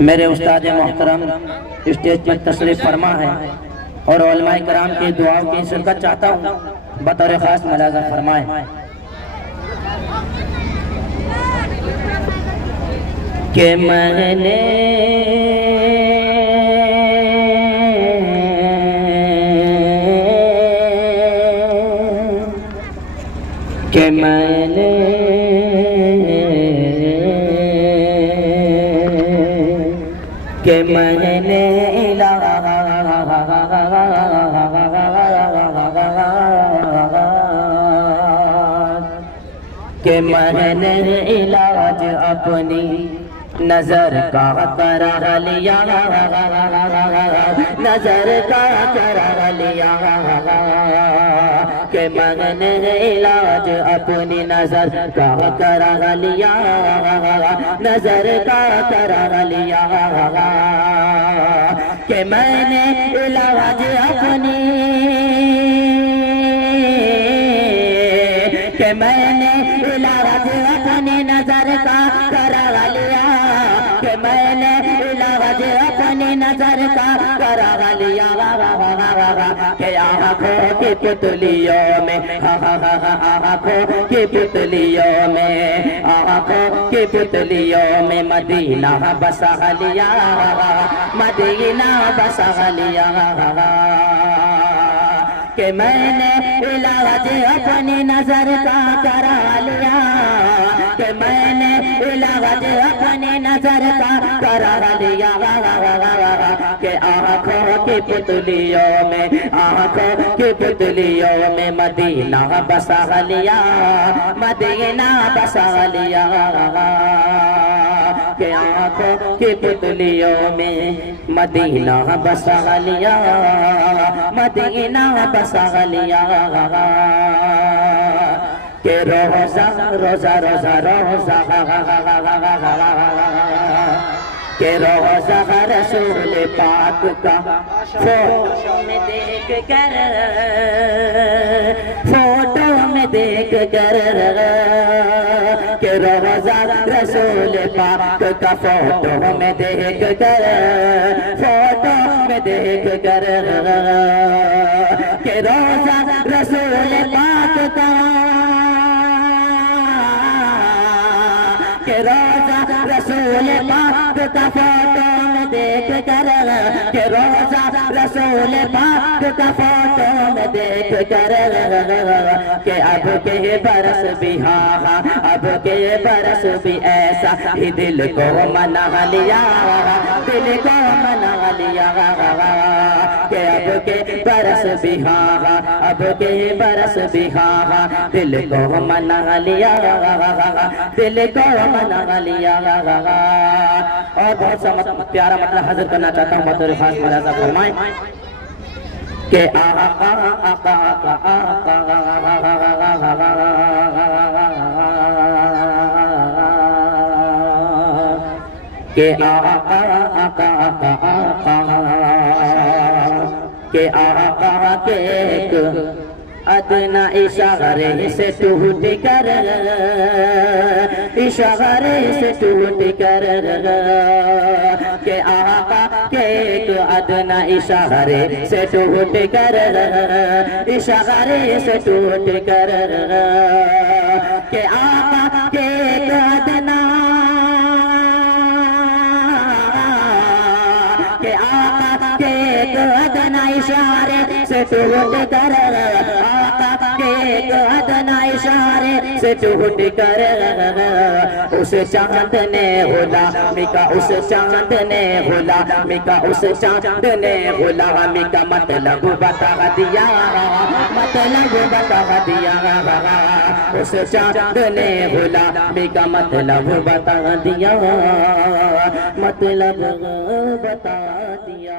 میرے استاد محترم اسٹیج پر تشریف فرما ہے اور علماء کرام کی دعاؤں کی شرکت چاہتا ہوں، بطور خاص ملاحظہ فرمائیں کہ میں نے میں نے علاج اپنی نظر کا کرا لیا، نظر کا کرا لیا کہ میں نے علاج اپنی نظر کا کرا لیا، نظر کا کرا لیا کہ میں نے علاج اپنی میں نے علاج اپنی نظر کا کرا لیا، کہ میں نے علاج اپنی نظر کا کرا لیا کہ آنکھوں کی پتلیوں میں، آنکھوں کی پتلیوں میں، آنکھوں کی پتلیوں میں مدینہ بسا لیا، مدینہ بسا لیا کہ میں نے علاج اپنی نظر کا کرا لیا، کہ میں نے علاج اپنی نظر کا کرا لیا کہ آنکھوں کی پتلیوں میں، آنکھوں کی پتلیوں میں مدینہ بسا لیا، مدینہ بسا لیا کہ آنکھوں کی پتلیوں میں مدینہ بسا لیا، مدینہ بسا لیا کہ روزہ روزہ روزہ روزہ کہ روزہ رسول پاک کا فوٹو میں دیکھ کر، فوٹو میں دیکھ کر کہ روزہ رسول پاک کا فوٹو میں دیکھ کر، فوٹو میں دیکھ کر کہ روزہ رسول پاک کا، کہ روزہ رسول پاک کا فوٹو میں دیکھ کر، کہ روزہ رسول پاک کا فوٹو میں دیکھ کر کہ اب کے برس بھی ہاں، اب کے برس بھی ایسا ہی دل کو منا لیا، دل کو منا لیا کہ اب کے برس بھی ہاں، اب کے برس بھی ہاں، دل کو منا لیا، دل کو منا لیا اور بہت سا پیارا مطلب حاضر کرنا چاہتا ہوں، بطور خاص ملاحظہ فرمائیں کہ آقا آقا آقا کہ آقا آقا آقا کہ آقا کے ایک ادنا اشارے سے ٹوٹ کر، اشارے سے ٹوٹ کر کہ آقا کے ایک ادنا اشارے سے ٹوٹ کر، اشارے سے ٹوٹ کر کہ آقا کے ایک ادنا، کہ آقا کے ایک ادنا اشارے سے ٹوٹ کر، ایک ادنا اشارے سے ٹوٹ کر اس چاند نے غلامی کا، اس چاند نے غلامی کا، اس چاند نے غلامی کا مطلب بتا دیا، مطلب بتا دیا اس چاند نے غلامی کا مطلب بتا دیا، مطلب بتا دیا۔